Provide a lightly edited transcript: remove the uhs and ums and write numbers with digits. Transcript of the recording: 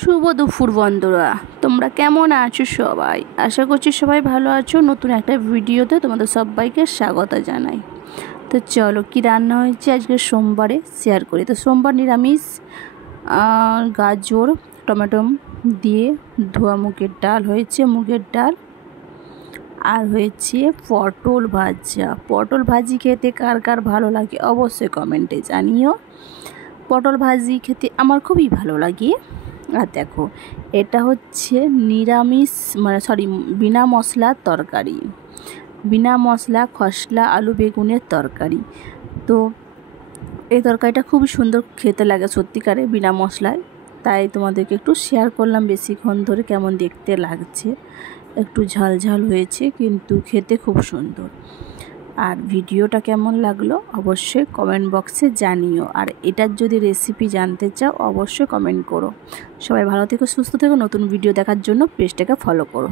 শুভ দুপুর বন্ধুরা, তোমরা কেমন আছো? সবাই আশা করছি সবাই ভালো আছো। নতুন একটা ভিডিওতে তোমাদের সবাইকে স্বাগত জানাই। তো চলো, কি রান্না হয়েছে আজকে সোমবারে শেয়ার করি। তো সোমবার নিরামিষ, গাজর টমেটো দিয়ে ধোয়া মুগের ডাল হয়েছে, মুগের ডাল। আর হয়েছে পটল ভাজা। পটল ভাজি খেতে কার কার ভালো লাগে অবশ্যই কমেন্টে জানিও। পটল ভাজি খেতে আমার খুবই ভালো লাগে। আর দেখো, এটা হচ্ছে নিরামিষ বিনা মশলার তরকারি, বিনা মশলা খসলা আলু বেগুনের তরকারি। তো এই তরকারিটা খুবই সুন্দর খেতে লাগে সত্যিকারে বিনা মশলায়, তাই তোমাদেরকে একটু শেয়ার করলাম বেশিক্ষণ ধরে কেমন দেখতে লাগছে। একটু ঝাল ঝাল হয়েছে কিন্তু খেতে খুব সুন্দর। আর ভিডিওটা কেমন লাগলো অবশ্যই কমেন্ট বক্সে জানিও। আর এটার যদি রেসিপি জানতে চাও অবশ্যই কমেন্ট করো। সবাই ভালো থেকো, সুস্থ থেকো। নতুন ভিডিও দেখার জন্য পেজটাকে ফলো করো।